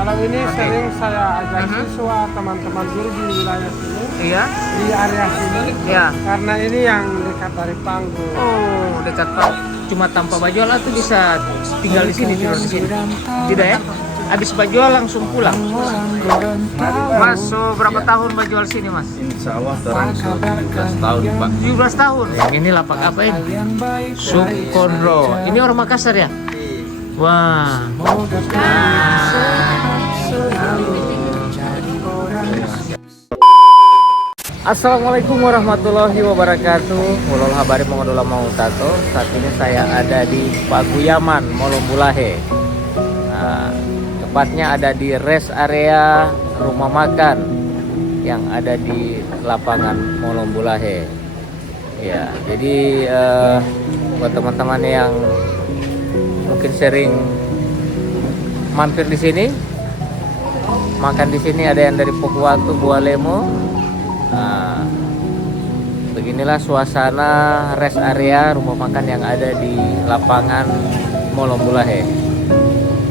Kalau ini Oke. sering saya ajak siswa, teman-teman guru di wilayah sini, Iya. di area sini, Iya. karena ini yang dekat dari panggung. Oh, dekat Pak. Cuma tanpa bajual atau bisa tinggal di sini, tidur di sini? Tidak ya? Habis bajual langsung pulang. Mas, so berapa tahun bajual sini, Mas? Insya Allah terang 17 tahun Pak. 17 tahun. Yang ini lapak apa ini? Sukonro. Ini orang Makassar ya? Wah. Assalamualaikum warahmatullahi wabarakatuh. Mulol habari mengodola mau tato. Saat ini saya ada di Paguyaman, Molombulahe. Nah, tepatnya ada di rest area rumah makan yang ada di lapangan Molombulahe. Ya, jadi buat teman-teman yang mungkin sering mampir di sini, makan di sini, ada yang dari Pokuatu, Bualemo. Nah, beginilah suasana rest area rumah makan yang ada di lapangan Molombulahe.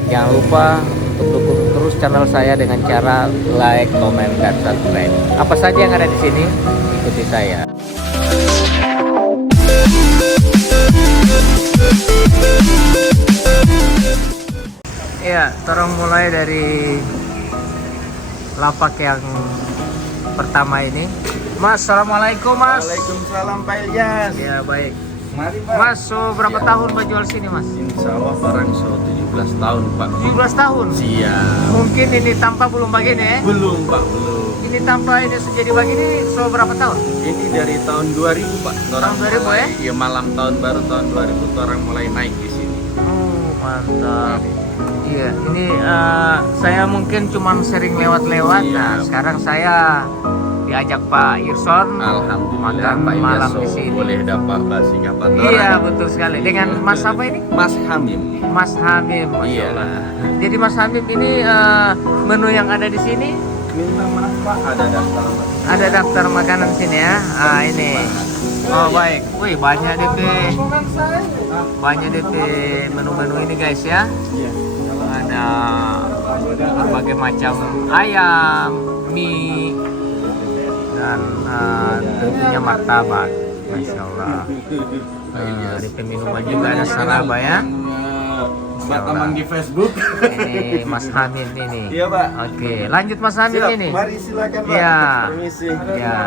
Jangan lupa untuk dukung terus channel saya dengan cara like, komen, dan subscribe. Apa saja yang ada di sini, ikuti saya. Ya, torong mulai dari lapak yang pertama ini. Mas, assalamualaikum Mas. Waalaikumsalam Pak Ilyas. Ya baik. Mari Pak. Mas, so berapa tahun bajual sini Mas? Insya Allah barang 17 tahun Pak. 17 tahun. Siap. Mungkin ini tanpa belum begini ya? Belum Pak, belum. Ini tanpa ini jadi begini, so berapa tahun? Ini dari tahun 2000 Pak. Tahun 2000 ya? Iya, malam tahun baru tahun 2000 orang mulai naik di sini. Oh, mantap. Iya, ini saya mungkin cuman sering lewat-lewat. Iya. Nah, sekarang saya diajak Pak Irson Alhamdulillah makan Pak malam Ilyas di sini. boleh dapat basi kapan Iya, betul sekali. Dengan Mas apa ini? Mas Hamim. Mas Hamim, Masya Iya. Allah. Jadi Mas Hamim ini menu yang ada di sini, Minta maaf Pak, ada daftar Pak. ada daftar makanan sini ya. Ah, ini. Oh baik. Wih, banyak DP menu-menu ini guys ya. Iya. Ada berbagai macam ayam, mie, dan tentunya martabak. Masya Allah. DP minuman juga ada saraba ya. Mbak teman di Facebook. Ini Mas Hamim ini. Iya Pak. Oke, lanjut Mas Hamim Siap, ini. mari silakan Pak. Iya. Permisi. Ya.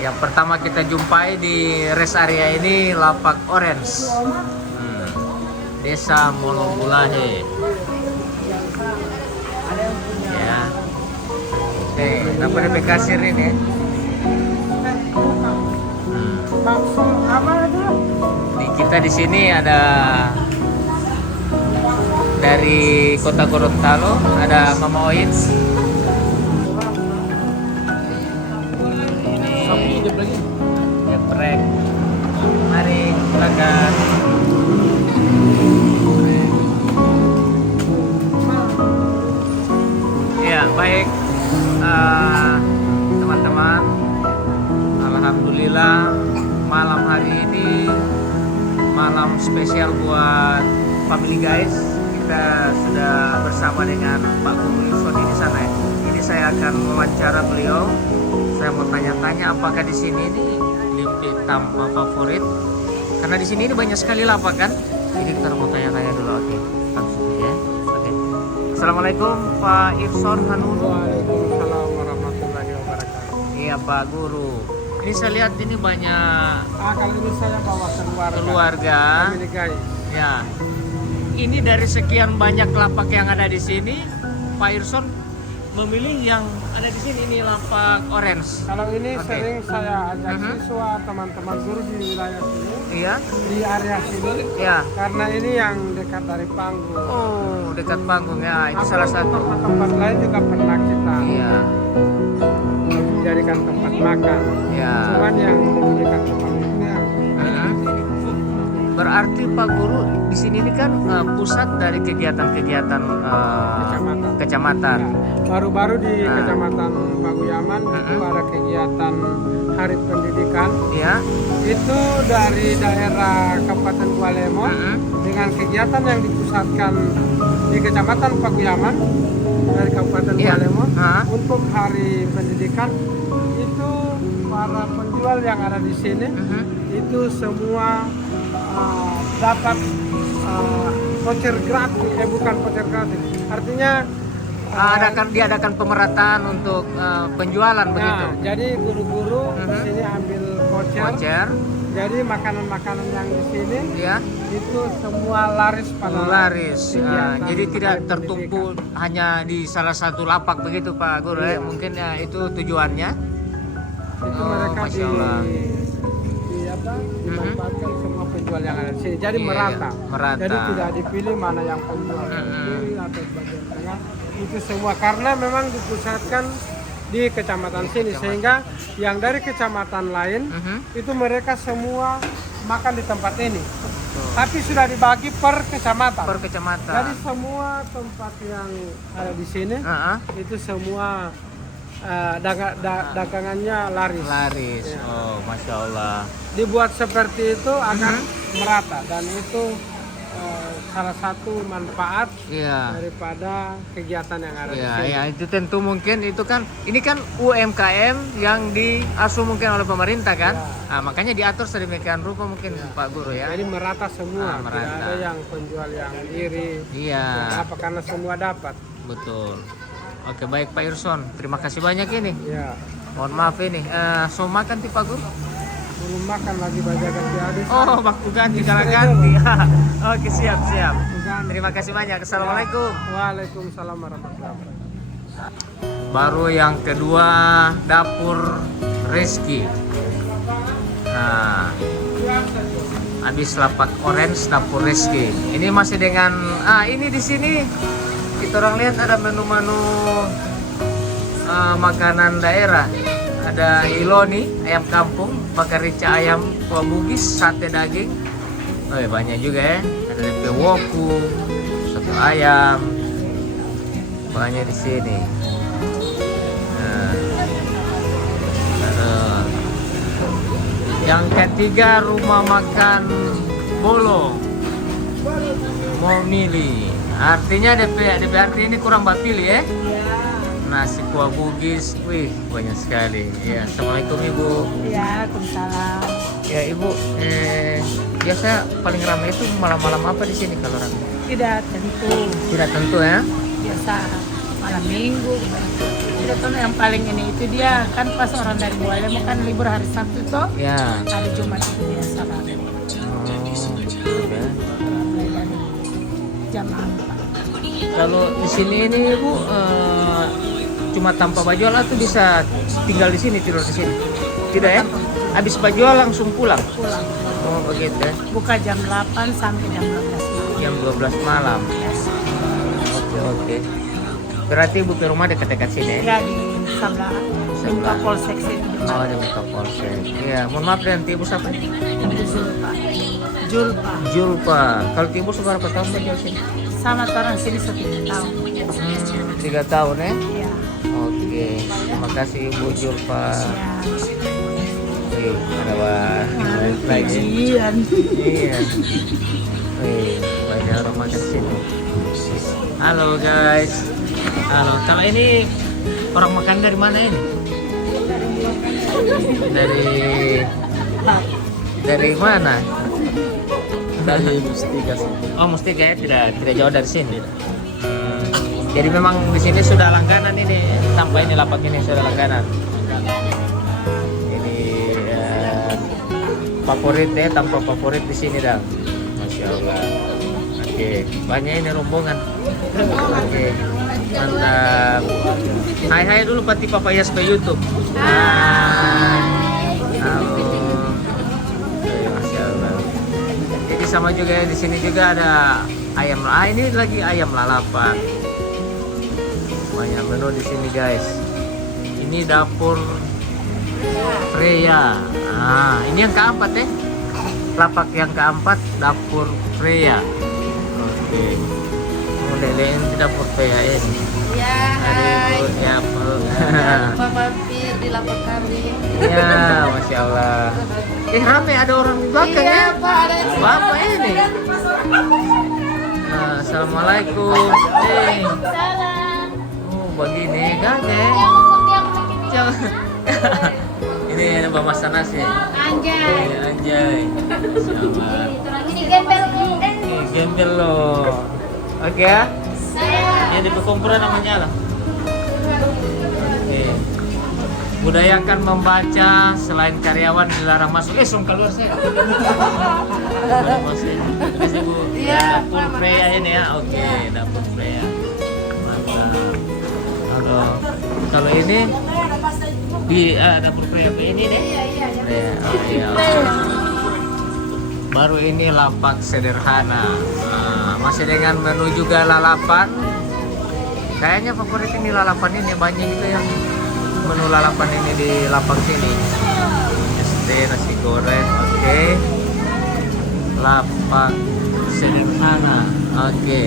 Yang pertama kita jumpai di rest area ini lapak orange. Desa Molombulahe. Ya. Oke, apa DP kasir ini? Langsung apa itu? Kita di sini ada dari Kota Gorontalo, ada Mama Oin. Ini geprek. Mari silakan. Ya baik, teman-teman. Alhamdulillah malam hari ini malam spesial buat family guys. Kita sudah bersama dengan Pak Guru Irson di sana ya. Ini saya akan wawancara beliau. Saya mau tanya-tanya apakah di sini ini DP tanpa favorit. Karena di sini ini banyak sekali lapak kan. Jadi kita mau tanya-tanya dulu, oke. Langsung ya. Oke. Assalamualaikum Pak Irson Hanunu. Waalaikumsalam warahmatullahi wabarakatuh. Iya Pak Guru. Ini saya lihat ini banyak Kalau ini saya bawa keluarga. Family guys. Ya, ini dari sekian banyak lapak yang ada di sini, Pak Irson memilih yang ada di sini, ini lapak orange. Kalau ini Oke. sering saya ajak Mhm. siswa, teman-teman guru di wilayah sini, Iya, di area sini, ya. karena ini yang dekat dari panggung. Oh, dekat panggung ya, itu salah satu. Tempat lain juga pernah kita Iya, jadikan tempat makan. ya. Cuman yang menjadikan tempat ini yang Berarti Pak Guru di sini ini kan pusat dari kegiatan-kegiatan kecamatan. baru-baru di Nah. Kecamatan Paguyaman itu ada kegiatan Hari Pendidikan. Ya. Itu dari daerah Kabupaten Bualemo dengan kegiatan yang dipusatkan di Kecamatan Pakuyaman dari Kabupaten Iya. Palembang. Ah. Untuk hari pendidikan itu para penjual yang ada di sini Mhm. itu semua dapat voucher gratis, bukan voucher gratis. Artinya diadakan pemerataan untuk penjualan begitu. jadi guru-guru di Mhm. sini ambil voucher. Voucher, Jadi makanan-makanan yang di sini ya, itu semua laris pada laris. kegiatan Jadi tidak hari tertumpu pendidikan. hanya di salah satu lapak begitu Pak Guru ya. Iya. Mungkin ya itu tujuannya. Itu Oh, mereka Masya Allah. dimanfaatkan semua penjual yang ada di sini. Jadi Iya, merata. iya. Merata. Jadi tidak dipilih mana yang penjual yang Mhm. kiri atau bagian tengah. Itu semua karena memang dipusatkan di kecamatan sini sehingga yang dari kecamatan lain Mhm. itu mereka semua makan di tempat ini. Tapi sudah dibagi per kecamatan. Per kecamatan. Jadi semua tempat yang ada di sini Ah, ah. itu semua dagangannya laris. Laris. Iya. Oh, Masya Allah. Dibuat seperti itu agar merata dan itu salah satu manfaat Iya. daripada kegiatan yang ada di Ya, sini. ya itu tentu mungkin itu kan ini kan UMKM yang diasuh mungkin oleh pemerintah kan. Nah, makanya diatur sedemikian rupa mungkin Pak Guru ya. Jadi merata semua, Merata. tidak ada yang penjual yang iri. Iya, Apa karena semua dapat. betul. Oke, baik Pak Irson. Terima kasih banyak ini. Ya, Mohon maaf ini. So makan ti Pak Guru? belum makan lagi baca ganti hadis. Oh, waktu ganti kala ganti. Oke, siap, siap. Terima kasih banyak. Assalamualaikum. Waalaikumsalam warahmatullahi wabarakatuh. Baru yang kedua dapur Reski. Nah, habis lapak orange dapur Reski. Ini masih dengan ini di sini kita orang lihat ada menu-menu makanan daerah. Ada iloni, ayam kampung, bakar rica ayam, kuah bugis, sate daging. Oh, ya, banyak juga ya. Ada tempe woku, soto ayam. Banyak di sini. Nah, terus. Yang ketiga rumah makan Bolo mau milih. Artinya DP arti ini kurang bapil ya. Nasi kuah bugis, wih banyak sekali. Ya, assalamualaikum Ibu. Ya, Waalaikumsalam. Ya Ibu, biasa paling ramai itu malam-malam apa di sini kalau ramai? Tidak tentu, Tidak tentu ya. biasa malam minggu. Tidak tahu yang paling ini itu dia kan pas orang dari Bualemo kan libur hari Sabtu toh, Ya. hari Jumat itu biasa rame. Oh, betul ya. Mulai dari jam 4. Kalau di sini ini Ibu cuma tanpa baju atau bisa tinggal di sini, tidur di sini? Tidak ya? Habis baju langsung pulang. Pulang. Oh begitu ya. Buka jam 8 sampai jam 12 malam. Jam 12 malam. Oke. Berarti Ibu ke rumah dekat-dekat sini ya? Ya di sebelah Muka Polsek situ. Oh, di Muka Polsek. Iya, mohon maaf nanti Ibu siapa? Ibu Zulpa. Julpa. Julpa. Kalau Ibu seberapa tahun kerja di sini? Sama orang sini 1 tahun. 3 tahun ya? Ya. Oke. Terima kasih Ibu Julpa. Ya. Wih, ada lagi. Pujian. Iya. Wih, banyak orang makan sini. Halo guys. Halo. Kalau ini orang makan dari mana ini? Dari mana? Dari Mustika sih. Oh, Mustika ya, tidak jauh dari sini. Jadi memang di sini sudah langganan ini, tanpa ini lapak ini sudah langganan. Ini favorit ya, tanpa favorit di sini dah. Masya Allah. Oke, banyak ini rombongan. Oke, mantap. Hai dulu Pati Papayas ke YouTube. Hai. Halo. Oke, Masya Allah. Jadi sama juga ya, di sini juga ada ayam. Ini lagi ayam lalapan. Banyak menu di sini guys. Ini dapur Freya. Ini yang keempat ya. Lapak yang keempat dapur Freya. Oke. Model di dapur Freya ini. Ya, hai. Aduh, ya Bu. Pak Mampir di lapak kami. Ya, Masya Allah. Rame ada orang di belakang Iya, ya. Pak, ada yang Bapak ini. Assalamualaikum. Oh, begini kan ya? Ini ada Mbak Mas Sanas ya? Anjay. Anjay. Insyaallah. Ini gembel Gembel loh. Oke ya. saya. Ini di perkumpulan namanya lah. Oke. Budayakan membaca, selain karyawan dilarang masuk. Song keluar saya. Terima kasih Bu. Iya, Dapur Pak, Freya makasih. ini ya. Oke, dapur Freya. Mantap. Kalau ini di dapur Freya ini deh. Freya. Oh, iya. Baru ini lapak sederhana. Masih dengan menu juga lalapan. Kayaknya favorit ini lalapan ini, banyak gitu yang menu lalapan ini di lapak sini. ST nasi goreng, oke. Lapak sederhana, oke.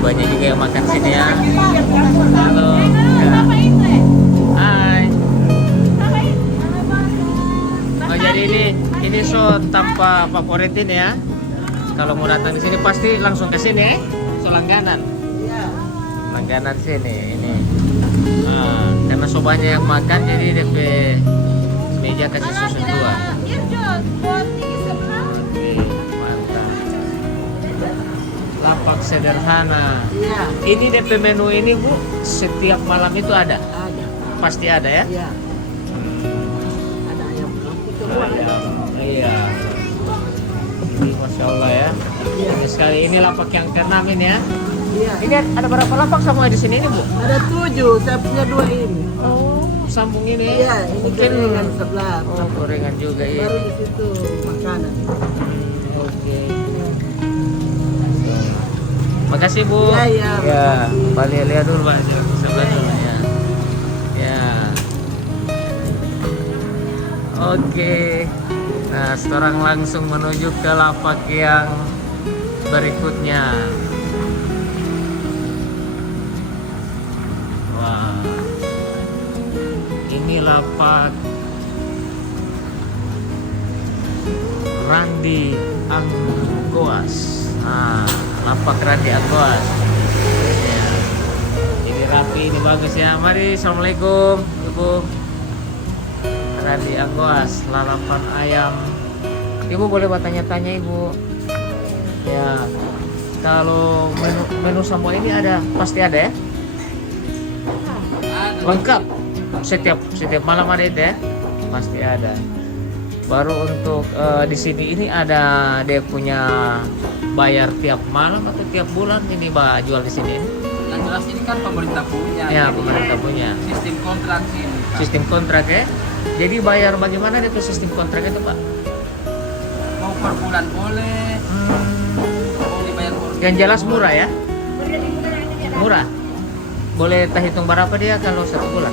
Banyak juga yang makan sini ya. Halo. Ya. Hai. Oh, jadi ini so tanpa favorit ini ya. Kalau mau datang di sini pasti langsung ke sini, so langganan. Langganan sini ini. Karena so banyak yang makan jadi DP meja kasih susun dua. Mantap. Lapak sederhana. Ini DP menu ini Bu, setiap malam itu ada? Ada. Pasti ada ya? Iya. Ada ayam kampung semua. Iya. Ini Masya Allah ya. Ini sekali ini lapak yang ke-6 ini ya. Iya. Ini ada berapa lapak sama di sini ini Bu? Ada 7, saya punya 2 ini. Oh, sambung ini. Iya, ini gorengan sebelah. Oh, gorengan juga ya. Baru di situ makanan. Oke. Makasih Bu. Iya, iya, Ya, makasih. Pak lihat dulu Pak. Sebelah dulu ya. Ya. Oke. Nah, sekarang langsung menuju ke lapak yang berikutnya. Wah. Ini lapak Randi Anggoas. Lapak Randi Anggoas. Ya. Ini rapi, ini bagus ya. Mari, assalamualaikum, Ibu. Randi Anggoas, lalapan ayam. Ibu boleh bertanya-tanya Ibu. Ya, kalau menu semua ini ada, pasti ada ya? Lengkap. Setiap malam ada itu ya? Pasti ada. Baru untuk di sini ini ada dia punya bayar tiap malam atau tiap bulan ini Mbak jual di sini? Yang jelas ini kan pemerintah punya. Ya, jadi pemerintah punya. Sistem kontrak sih. Sistem kontrak ya? Jadi bayar bagaimana itu sistem kontrak itu Pak? Mau per bulan boleh, mau dibayar per Yang jelas murah ya? Murah? Boleh tak hitung berapa dia kalau 1 bulan?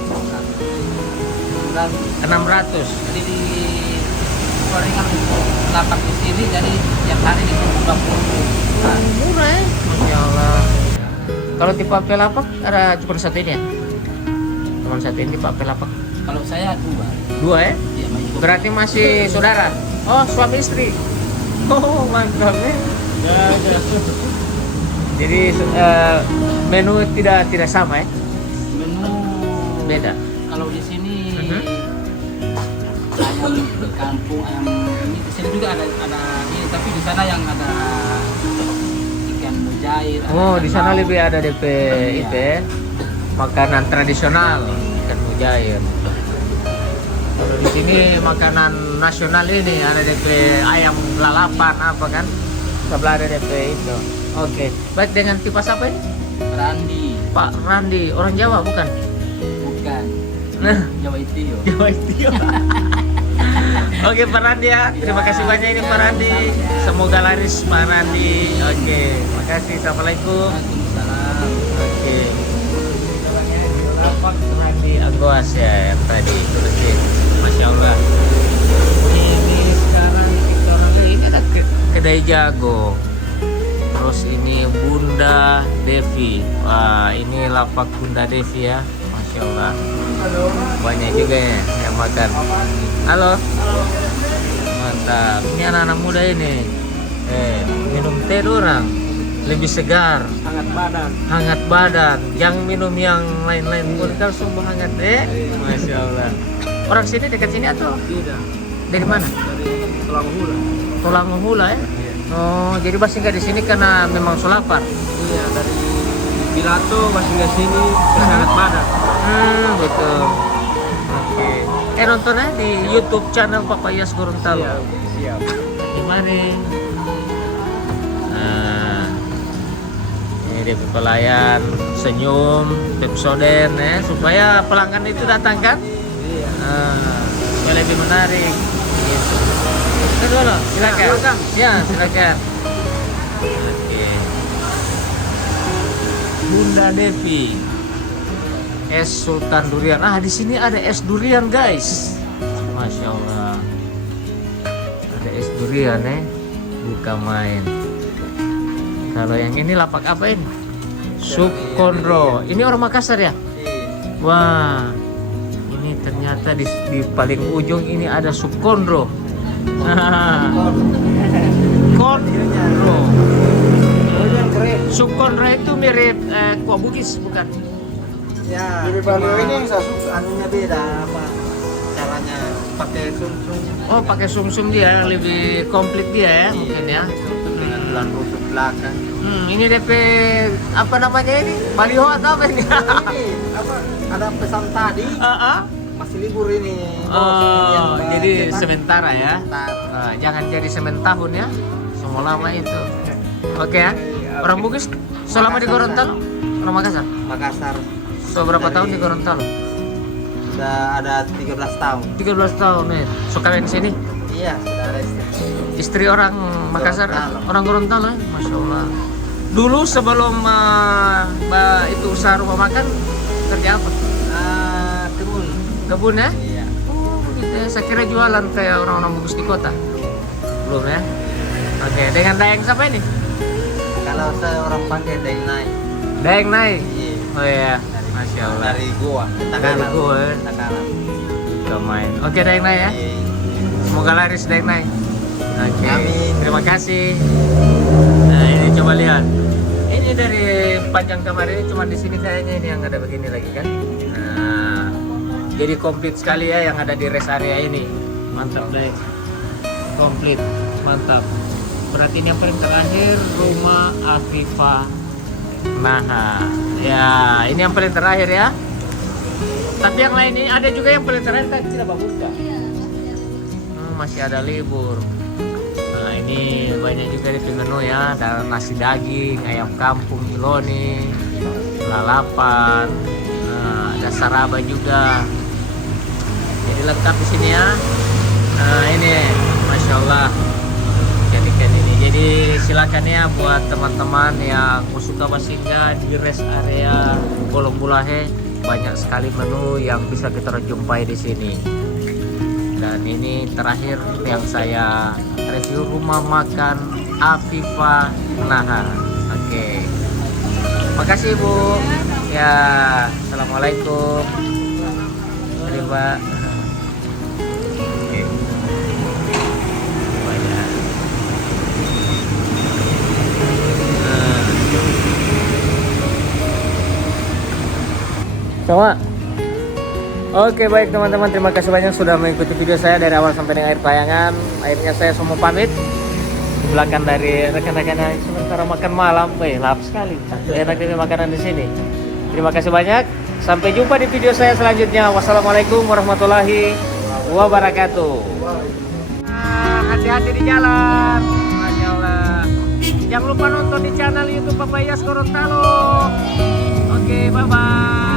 bulan. 600. Jadi di gorengan lapak di sini jadi tiap hari di 20. Nah, Murah ya? Masya Allah. Kalau tipe apel lapak ada cuma satu ini ya? Cuma satu ini tipe apel lapak. kalau saya 2. 2 ya? Iya, masih Berarti masih saudara? Oh, suami istri. Oh, mantap ya. Jadi menu tidak sama ya? menu Beda. kalau di sini Mhm. ayam di kampung ayam ini di sini juga ada ini tapi di sana yang ada ikan mujair. ada Oh, ikan di sana laut. lebih ada DP itu ya. Makanan tradisional ikan mujair. Kalau di sini makanan nasional ini ada DP ayam lalapan apa kan? Sebelah ada DP itu. Oke. Baik, dengan tipe apa ini? Randi Pak Randi, orang Jawa bukan? bukan Nah, Jawa itu. Jawa itu. Oke Pak Randi ya, terima kasih banyak ini Pak Randi. Semoga laris Pak Randi. Oke, makasih. Assalamualaikum. Waalaikumsalam. Oke. Lapak Randi Anggoas ya yang tadi tulisin. Masya Allah. Ini sekarang kita ini ada kedai jago. Terus ini Bunda Devi. Wah, ini lapak Bunda Devi ya. Masya Allah. Banyak juga ya yang makan. Halo. Mantap. Ini anak-anak muda ini. Minum teh orang. lebih segar, hangat badan. Jangan minum yang lain-lain, kan sumber hangat Masya Allah. Orang sini dekat sini atau Tidak, dari mana? dari tulang hula. Tulang Hula ya? Oh, jadi masih nggak di sini karena memang sulapan. Iya, dari Pilato masih ke sini ke hangat badan. Betul. Oke. Nontonnya di YouTube channel Papayas Gorontalo. Siap. Gimana? Nah, ini dia pelayan senyum, Pepsodent ya, supaya pelanggan itu datang kan? Iya. Supaya lebih menarik. Gitu. Dulu, silakan. Ya, silakan. Oke. Bunda Devi. Es Sultan Durian. Ah, di sini ada es durian, guys. Masya Allah. Ada es durian buka main. Kalau yang ini lapak apa ini? Sup Kondro. Ini orang Makassar ya? Wah, ini ternyata di paling ujung ini ada sup Kondro. Kondro. Sup Kondro itu mirip kuah Bugis bukan? Ya, kalau ini yang sasuk anunya beda apa caranya pakai sumsum. Oh, pakai sumsum dia lebih komplit dia ya mungkin ya. Dengan bulan rusuk belakang. Ini DP apa namanya ini? Baliho atau apa ini? Ini apa? Ada pesan tadi masih libur ini. Oh, jadi cetak. sementara ya. Nah, jangan jadi semen tahun ya. Semua lama itu. Oke ya. Orang Bugis selama di Gorontalo? Orang Makassar? Makassar So berapa tahun di Gorontalo? sudah ada 13 tahun. 13 tahun nih. So kalian di sini? Iya, sudah ada istri. Istri orang Makassar, Gorontalo. orang Gorontalo ya? Masya Allah. Dulu sebelum Mbak itu usaha rumah makan kerja apa? Kebun. Kebun ya? Iya. Oh gitu ya. Saya kira jualan kayak orang-orang Bugis di kota. Belum ya? Oke, dengan Daeng siapa ini? Kalau saya orang pakai day night. Daeng naik. Iya. Oh iya, Masya Allah. Dari gua. Dari gua. Takaran. Kita main. Oke, Daeng naik ya. Iya. Semoga laris Daeng naik. Oke. Amin. Terima kasih. Nah, ini coba lihat. Ini dari panjang kamar ini cuma di sini kayaknya ini yang ada begini lagi kan. Nah, jadi komplit sekali ya yang ada di rest area ini. Mantap deh. Komplit. Mantap. Berarti ini yang paling terakhir rumah Afifa Naha. Ya, ini yang paling terakhir ya. Tapi yang lain ini ada juga yang paling terakhir tadi tidak bagus kan? Masih ada libur. Nah, ini banyak juga di menu ya. Ada nasi daging, ayam kampung, jeloni, lalapan, ada saraba juga. Jadi lengkap di sini ya. Nah, ini Masya Allah. Jadikan ini. Jadi silakan ya buat teman-teman yang suka bersinggah di rest area Kolong Bulahe, banyak sekali menu yang bisa kita jumpai di sini. Dan ini terakhir yang saya review rumah makan Afifa Naha. Oke. Makasih Bu. Ya, assalamualaikum. Terima. Oke. Banyak. Sama. Oke baik teman-teman, terima kasih banyak sudah mengikuti video saya dari awal sampai dengan akhir tayangan. Akhirnya saya semua pamit. Di belakang dari rekan-rekannya sementara makan malam, lahap sekali. Enak ini makanan di sini. Terima kasih banyak. Sampai jumpa di video saya selanjutnya. Wassalamualaikum warahmatullahi wabarakatuh. Hati-hati di jalan. Masya Allah. Jangan lupa nonton di channel YouTube Papayas Gorontalo. Oke, bye-bye.